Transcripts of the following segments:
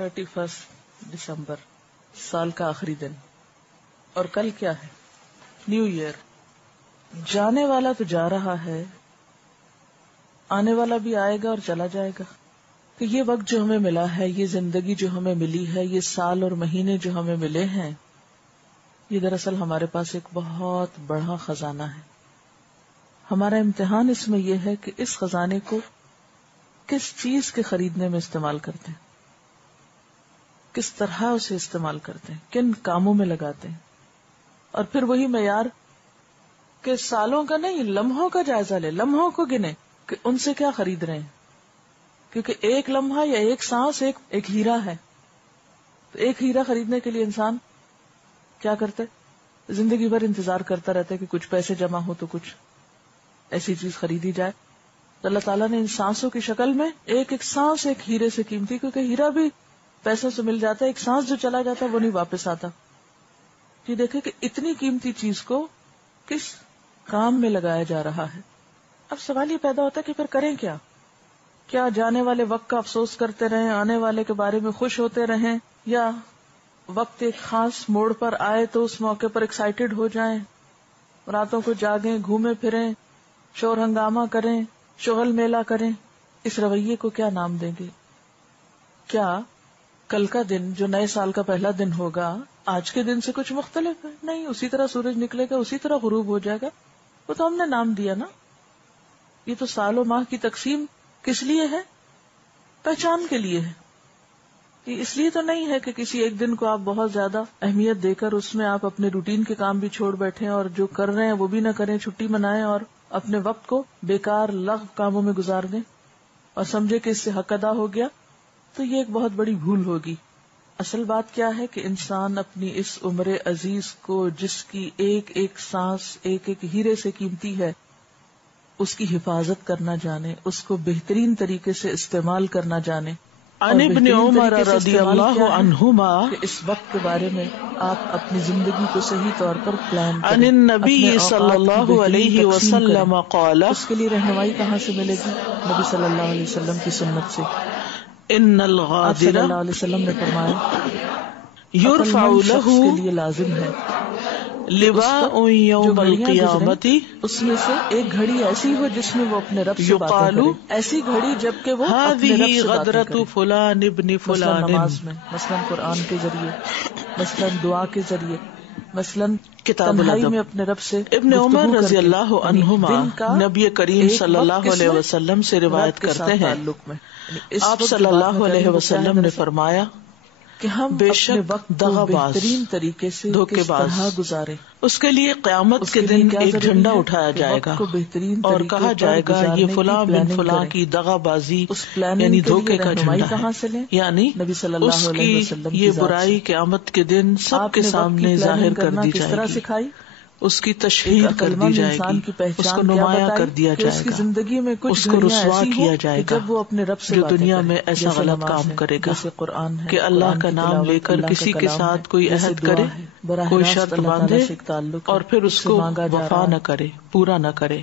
31 دسمبر، سال کا آخری دن، اور کل کیا ہے؟ New year. جانے والا تو جا رہا ہے، آنے والا بھی آئے گا اور چلا جائے گا۔ کہ یہ وقت جو ہمیں ملا ہے، یہ زندگی جو ہمیں ملی ہے، یہ سال اور مہینے جو ہمیں ملے ہیں، یہ دراصل ہمارے پاس ایک بہت بڑا خزانہ ہے۔ ہمارا امتحان اس میں یہ ہے کہ اس خزانے کو کس چیز کے خریدنے میں استعمال کرتے ہیں، کس طرح اسے استعمال کرتے ہیں، کن کاموں میں لگاتے ہیں۔ اور پھر وہی معیار کہ سالوں کا نہیں، لمحوں کا جائزہ لے، لمحوں کو گنے کہ ان سے کیا خرید رہے ہیں، کیونکہ ایک لمحہ یا ایک سانس ایک ہیرا ہے۔ تو ایک ہیرا خریدنے کے لیے انسان کیا کرتا ہے؟ زندگی بھر انتظار کرتا رہتا ہے کہ کچھ پیسے جمع ہو تو کچھ ایسی چیز خریدی جائے۔ تو اللہ تعالیٰ نے ان سانسوں کی شکل میں ایک ایک سانس ایک ہیرے سے قیمتی، کیونکہ ہیرا بھی پیسوں سے مل جاتا ہے، ایک سانس جو چلا جاتا ہے وہ نہیں واپس آتا۔ یہ دیکھیں کہ اتنی قیمتی چیز کو کس کام میں لگایا جا رہا ہے۔ اب سوال یہ پیدا ہوتا ہے کہ پھر کریں کیا؟ کیا جانے والے وقت کا افسوس کرتے رہیں، آنے والے کے بارے میں خوش ہوتے رہیں، یا وقت ایک خاص موڑ پر آئے تو اس موقع پر ایکسائٹیڈ ہو جائیں، راتوں کو جاگیں، گھومیں پھریں، شور ہنگامہ کریں، شغل میلہ کریں؟ اس رویے کو کیا نام دیں گے؟ کیا کل کا دن جو نئے سال کا پہلا دن ہوگا آج کے دن سے کچھ مختلف ہے؟ نہیں، اسی طرح سورج نکلے گا، اسی طرح غروب ہو جائے گا۔ وہ تو ہم نے نام دیا نا۔ یہ تو سال و ماہ کی تقسیم کس لیے ہے؟ پہچان کے لیے ہے۔ یہ اس لیے تو نہیں ہے کہ کسی ایک دن کو آپ بہت زیادہ اہمیت دے کر اس میں آپ اپنے روٹین کے کام بھی چھوڑ بیٹھیں اور جو کر رہے ہیں وہ بھی نہ کریں، چھٹی منائیں اور اپنے وقت کو بیکار لغو کاموں میں گزار دیں اور سمجھے کہ اس سے حق ادا ہو گیا۔ تو یہ ایک بہت بڑی بھول ہوگی۔ اصل بات کیا ہے کہ انسان اپنی اس عمر عزیز کو، جس کی ایک ایک سانس ایک ایک ہیرے سے قیمتی ہے، اس کی حفاظت کرنا جانے، اس کو بہترین طریقے سے استعمال کرنا جانے۔ عن ابن عمر رضی اللہ عنہما کہ اس وقت کے بارے میں آپ اپنی زندگی کو صحیح طور پر پلان کریں، عن النبی اپنے صلی اوقات کی اللہ بہترین علیہ تقسیم وسلم کریں۔ قال اس کے لیے رہنمائی کہاں سے ملے گی؟ نبی صلی اللہ علیہ وسلم کی سنت سے۔ ان آپ الغادر صلی اللہ علیہ وسلم نے فرمایا یرفع عقل مند شخص کے له لیے لازم ہے لواء جو یوم گھڑیاں القیامت گزریں اس میں سے ایک گھڑی ایسی ہو جس میں وہ اپنے رب سے باتیں یقال کرے، ایسی گھڑی جبکہ وہ اپنے هذه رب سے باتیں غدرۃ کرے، فلان ابن مثلا فلان نماز میں، مثلا قرآن کے ذریعے، مثلا دعا کے ذریعے، مثلا کتاب تنہائی الادب۔ میں اپنے رب سے ابن عمر گفتگو کر رضی کے، اللہ یعنی عنہما دن کا نبی کریم ایک صلی وقت اللہ کس علیہ میں؟ وسلم سے روایت رب کے کرتے ساتھ ہیں، تعلق میں، یعنی اس آپ وقت صلی جو بات اللہ میں کر رہی علیہ ہوں وہ کیا ہے وسلم نے دراصل؟ فرمایا کہ ہم بے اپنے شک وقت کو دغا باز، بہترین طریقے سے دھوکے کس باز، طرح گزارے۔ اس کے لیے قیامت اس کے کے لیے دن کیا ایک ضروری جھنڈا ہے اٹھایا کہ جائے وقت گا کو بہترین اور طریقے کہا پر جائے گا یہ گزارنے فلاں کی بن پلاننگ فلاں کریں۔ کی دغا بازی اس پلاننگ یعنی کے لیے دھوکے کا رہنمائی جھنڈا ہے، کہاں سے لیں؟ یعنی نبی صلی اس اللہ کی علیہ وسلم یہ کی ذات برائی سے۔ قیامت کے دن سب آپ کے نے وقت کی سامنے ظاہر پلاننگ کر کرنا دی کس جائے طرح گی، سکھائی؟ اس کی ایک تشہیر کر عقل دی مند جائے انسان گی، کی اس پہچان کو کیا نمایاں بتائی کر دیا کہ اس جائے کی گا، زندگی میں کچھ اس کو گھڑیاں رسوا ایسی کیا ہوں جائے کہ گا جب وہ اپنے رب سے جو باتیں دنیا کرے، میں ایسا جیسے غلط نماز کام ہے، کرے گا جیسے قرآن ہے، کہ اللہ قرآن کا کی نام لے تلاوت، کر اللہ کا کسی کے کلام ہے، ساتھ کوئی جیسے عہد دعا کرے، ہے، براہ کوئی راست شرط اللہ تعالیٰ باندھے سے ایک تعلق ہے، اور پھر اس سے کو مانگا جا وفا رہا نہ ہے۔ کرے، پورا نہ کرے۔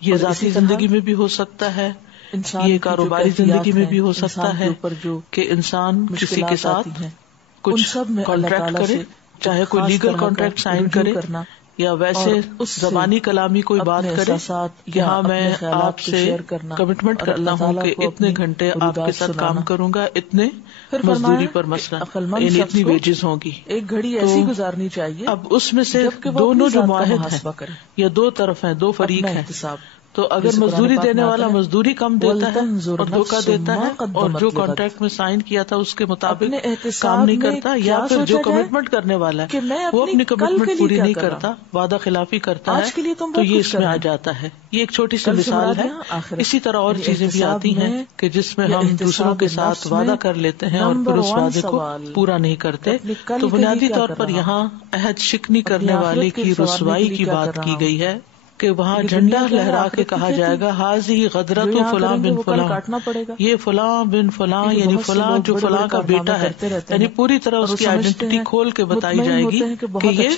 یہ اور ذاتی اسی طرح زندگی میں بھی ہو سکتا ہے، انسان یہ کی جو کاروباری زندگی کیفیات میں ہیں، بھی ہو انسان سکتا کے ہے اوپر جو کہ انسان کسی کے مشکلات آتی ساتھ ہیں، ان کچھ سب میں اللہ کانٹریکٹ تعالیٰ کرے، سے ایک چاہے کوئی خاص لیگل طرح کا کانٹریکٹ سائن رجوع کرے کرنا یا اور ویسے اس سے زبانی کلامی کوئی اپنے بات کرے احساسات کہ یا ہاں میں اپنے خیالات آپ کو سے شیئر کرنا کمٹمنٹ اور کرتا اللہ ہوں تعالیٰ کہ کو اتنے اپنی گھنٹے آپ کے مرودات ساتھ کام سنانا۔ کروں گا، اتنے پھر مزدوری فرمایا پر کہ مثلا عقل مند یعنی شخص اتنی کو ویجز ہوں گی۔ ایک گھڑی تو ایسی گزارنی چاہیے اب اس میں سے جبکہ وہ اپنی دونوں جو ذات کا معاہد ہیں محاسبہ کرے، یا دو طرف ہیں، دو اپنا فریق ہیں، احتساب، تو اگر جیسے قرآن مزدوری پاک دینے میں آتا والا ہے مزدوری کم دیتا ہے وَلْتَنْظُرْ اور دھوکہ نَفْسٌ دیتا مَا ہے اور جو قَدَّمَتْ لِغَدٍ، کانٹریکٹ میں سائن کیا تھا اس کے اپنے مطابق کام احتساب نہیں میں کرتا، یا کیا پھر جو سوچا جائے کمٹمنٹ کرنے والا کہ میں ہے وہ اپنی کل کے کمٹمنٹ لیے پوری کیا نہیں کر رہا کرتا، ہوں، وعدہ خلافی کرتا ہے، آج کے لیے تم تو بہت یہ کچھ اس کر میں رہے آ ہیں، جاتا ہے۔ یہ ایک چھوٹی سی کل سے مثال مراد ہے، یہاں آخرت، اسی طرح اور یعنی چیزیں بھی احتساب آتی ہیں میں کہ جس میں یا ہم دوسروں احتساب کے ساتھ نفس وعدہ میں کر لیتے ہیں اور پھر نمبر اس 1 وعدے کو سوال پورا نہیں کہ کرتے، اپنے کل تو کے لیے بنیادی کیا طور کر پر رہا ہوں، یہاں عہد شکنی اپنی کرنے والے آخرت کے کی سنوارنے کے رسوائی لیے کی کیا کر بات رہا کی ہوں، گئی ہے کہ وہاں جھنڈا لہرا کے کہا جائے گا حاضی غدرت فلاں بن فلاں، کاٹنا پڑے گا، یہ فلاں بن فلاں یعنی فلاں جو فلاں کا بیٹا ہے، یعنی پوری طرح اس کی آئیڈینٹی کھول کے بتائی جائے گی کہ یہ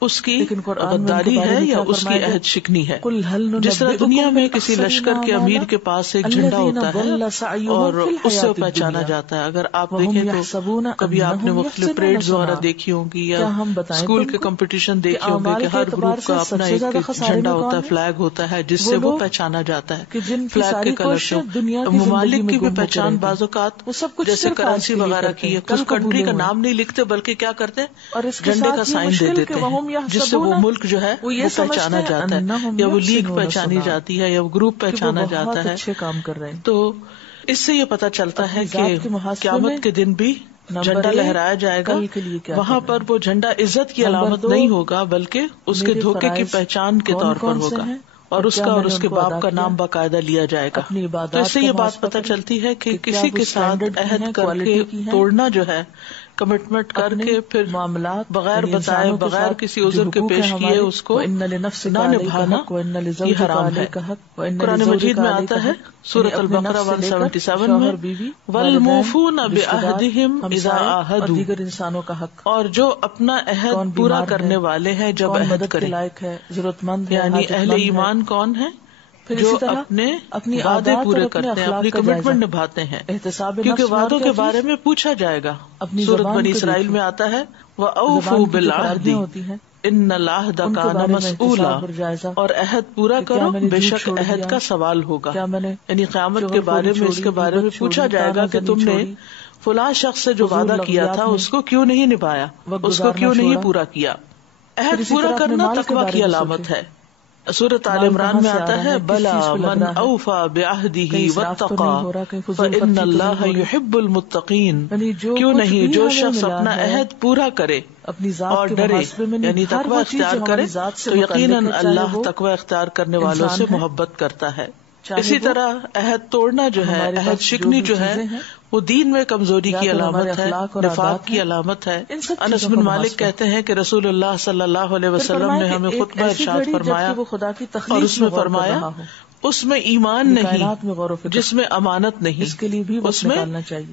اس کی غداری ہے یا اس کی عہد شکنی ہے. جس طرح دنیا میں کسی لشکر کے امیر کے پاس ایک جھنڈا ہوتا ہے اور اس سے پہچانا جاتا ہے. اگر آپ دیکھیں تو کبھی آپ نے مختلف پریڈز وغیرہ دیکھی ہوں گی یا اسکول کے کمپٹیشن دیکھے ہوں گے کہ ہر گروپ کا اپنا ایک جھنڈا ہوتا ہے، فلیگ ہوتا ہے جس سے وہ پہچانا جاتا ہے. فلیگ کے کلر سے ممالک کی بھی پہچان بعض اوقات جیسے کرنسی وغیرہ کی ہے، اس کنٹری کا نام نہیں لکھتے بلکہ کیا کرتے ہیں جھنڈے کا سائن دے دیتے ہیں جس سے وہ ملک جو ہے وہ پہچانا جاتا ہے، یا وہ لیگ پہچانی جاتی ہے یا وہ گروپ پہچانا جاتا ہے. اچھے کام کر رہے ہیں. تو اس سے یہ پتا چلتا ہے کہ قیامت کے دن بھی جھنڈا لہرایا جائے گا. وہاں پر وہ جھنڈا عزت کی علامت نہیں ہوگا بلکہ اس کے دھوکے کی پہچان کے طور پر ہوگا، اور اس کا اور اس کے باپ کا نام باقاعدہ لیا جائے گا. تو اس سے یہ بات پتہ چلتی ہے کہ کسی کے ساتھ عہد کر کے توڑنا جو ہے، کمٹمنٹ کر کے پھر معاملات بغیر بتائے بغیر کسی عذر کے پیش کیے اس کو نہ نبھانا، یہ حرام ہے. قرآن مجید میں آتا ہے سورۃ البقرہ 177 میں وَالْمُوفُونَ بِعَهْدِهِمْ إِذَا عَاهَدُوا، دیگر انسانوں کا حق، اور جو اپنا عہد پورا کرنے والے ہیں جب عہد کریں. ضرورت مند یعنی اہل ایمان کون ہے؟ جو اپنے وعدے پورے کرتے ہیں، اپنی کمٹمنٹ نبھاتے ہیں، کیونکہ وعدوں کے بارے میں پوچھا جائے گا. سورۃ بنی اسرائیل میں آتا ہے وَأَوْفُوا بِالْعَهْدِ ان العہد کان مسئولا، اور عہد پورا کرو بے شک عہد کا سوال ہوگا. یعنی قیامت کے بارے میں اس کے بارے میں پوچھا جائے گا کہ تم نے فلاں شخص سے جو وعدہ کیا تھا اس کو کیوں نہیں نبھایا، اس کو کیوں نہیں پورا کیا. عہد پورا کرنا تقویٰ کی علامت ہے. سورۃ آل عمران میں آتا ہے بلا من اوفا بعہدہ واتقى فإن اللہ یحب المتقین، کیوں نہیں جو شخص اپنا عہد پورا کرے اور ڈرے یعنی تقوی اختیار کرے تو یقیناً اللہ تقوی اختیار کرنے والوں سے محبت کرتا ہے. اسی طرح عہد توڑنا جو ہے، عہد شکنی جو ہے، وہ دین میں کمزوری کی علامت ہے، نفاق کی علامت ہے. انس بن مالک کہتے ہیں کہ رسول اللہ صلی اللہ علیہ وسلم نے ہمیں خطبہ ارشاد فرمایا اور اس میں فرمایا اس میں ایمان نہیں جس میں امانت نہیں، اس میں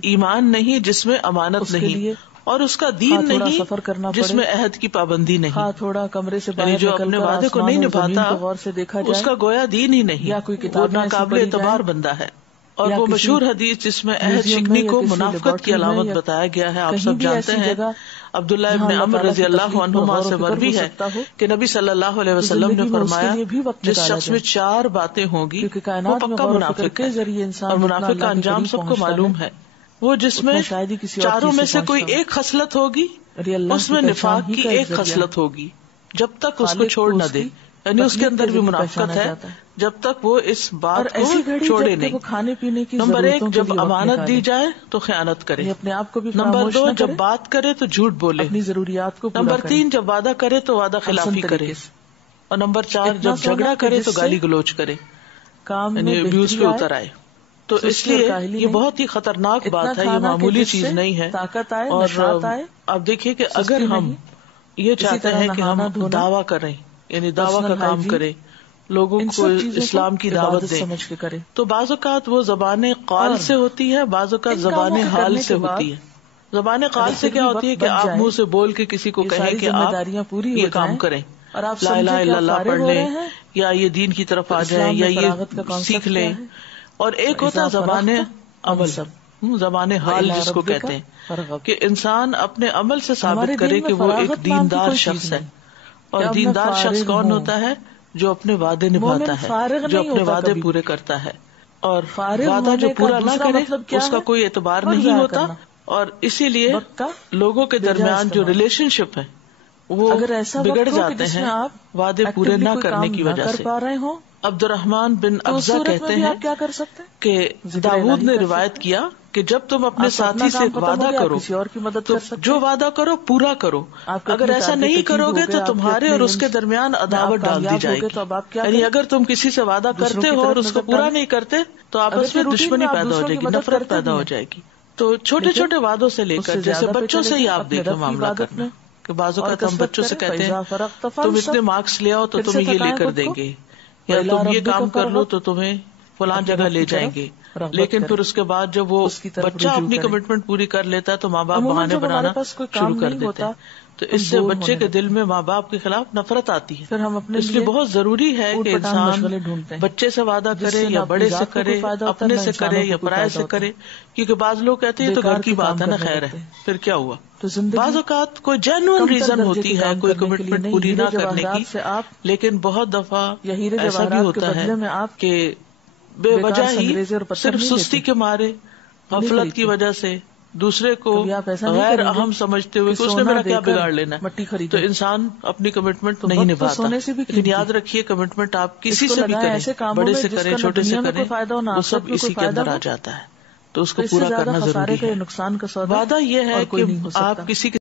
ایمان نہیں جس میں امانت نہیں، اور اس کا دین نہیں جس میں عہد کی پابندی نہیں. تھوڑا کمرے سے یعنی جو اپنے وعدے کو نہیں نبھاتا اس کا گویا دین ہی نہیں، وہ ناقابل اعتبار بندہ ہے. اور وہ مشہور حدیث جس میں عہد شکنی کو منافقت کی علامت بتایا گیا ہے، آپ سب جانتے ہیں، عبداللہ ابن عمر رضی اللہ عنہما سے مروی ہے کہ نبی صلی اللہ علیہ وسلم نے فرمایا جس شخص میں 4 باتیں ہوں گی وہ پکا منافق ہے. اور منافق کا انجام سب کو معلوم ہے. وہ جس میں چاروں میں سے کوئی ایک خصلت ہوگی اس میں نفاق کی ایک خصلت ہوگی جب تک اس کو چھوڑ نہ دے، یعنی اس کے اندر بھی منافقت ہے جب تک وہ اس بات کو چھوڑے نہیں. کھانے پینے کی نمبر 1 جب امانت دی جائے تو خیانت کرے. اپنے آپ کو بھی نمبر 2 جب بات کرے تو جھوٹ بولے. اپنی ضروریات کو نمبر 3 جب وعدہ کرے تو وعدہ خلافی کرے. اور نمبر 4 جب جھگڑا کرے تو گالی گلوچ کرے، یعنی ابیوز پہ اتر آئے. تو اس لیے یہ بہت ہی خطرناک بات ہے، یہ معمولی چیز نہیں ہے. اور آپ دیکھیے کہ اگر ہم یہ چاہتے ہیں کہ ہم دعویٰ کریں، یعنی دعویٰ کا کام کریں، لوگوں کو اسلام کی دعوت دیں، سمجھ کے کریں، تو بعض اوقات وہ زبان قال سے ہوتی ہے، بعض اوقات زبان حال سے ہوتی ہے. زبان قال سے کیا ہوتی ہے کہ آپ منہ سے بول کے کسی کو کہیں کہ آپ یہ کام کریں، لا الہ الا اللہ پڑھ لیں یا یہ دین کی طرف آ جائیں یا یہ سیکھ لیں. اور ایک ہوتا ہے زبان عمل، زبان حال جس کو کہتے ہیں کہ انسان اپنے عمل سے ثابت کرے کہ وہ ایک دیندار شخص ہے. اور دیندار شخص کون ہوتا ہے؟ جو اپنے وعدے نبھاتا ہے، جو اپنے وعدے پورے کرتا ہے. اور وعدہ جو پورا نہ کرے اس کا کوئی اعتبار نہیں ہوتا. اور اسی لیے لوگوں کے درمیان جو ریلیشن شپ ہے وہ بگڑ جاتے ہیں وعدے پورے نہ کرنے کی وجہ سے. عبد الرحمن بن ابزہ کہتے ہیں کہ داؤد نے روایت کیا کہ جب تم اپنے ساتھی سے وعدہ کرو تو جو وعدہ کرو پورا کرو، اگر ایسا نہیں کرو گے تو تمہارے اور اس کے درمیان عداوت ڈال دی جائے گی. یعنی اگر تم کسی سے وعدہ کرتے ہو اور اس کو پورا نہیں کرتے تو آپس میں دشمنی پیدا ہو جائے گی، نفرت پیدا ہو جائے گی. تو چھوٹے چھوٹے وعدوں سے لے کر جیسے بچوں سے ہی آپ دیکھیں معاملہ کرنا، کہ بعض اوقات ہم بچوں سے کہتے ہیں تم اتنے مارکس لے آؤ تو تمہیں یہ لے کر دیں گے، یا تم یہ کام کر لو تو تمہیں فلاں جگہ لے جائیں گے. لیکن پھر اس کے بعد جب وہ بچہ اپنی کمٹمنٹ پوری کر لیتا ہے تو ماں باپ بہانے بنانا شروع کر دیتے ہیں. تو اس سے بچے کے دل میں ماں باپ کے خلاف نفرت آتی ہے. پھر ہم اپنے اس لیے بہت ضروری ہے کہ انسان بچے سے وعدہ کرے یا بڑے سے کرے، اپنے سے کرے یا پرائے سے کرے. کیونکہ بعض لوگ کہتے ہیں تو گھر کی بات ہے نا، خیر ہے، پھر کیا ہوا. بعض اوقات کوئی جینوئن ریزن ہوتی ہے کوئی کمٹمنٹ پوری نہ کرنے کی، لیکن بہت دفعہ ایسا بھی ہوتا ہے کہ بے وجہ ہی صرف سستی کے مارے، غفلت کی وجہ سے، دوسرے کو غیر اہم سمجھتے ہوئے کہ اس نے میرا کیا بگاڑ لینا ہے، تو انسان اپنی کمٹمنٹ نہیں نبھاتا. لیکن یاد رکھیے کمٹمنٹ آپ کسی سے بھی کریں، بڑے سے کریں چھوٹے سے کریں، وہ سب اسی کے اندر آ جاتا ہے. تو اس کو پورا کرنا ضروری ہے. وعدہ یہ ہے کہ آپ کسی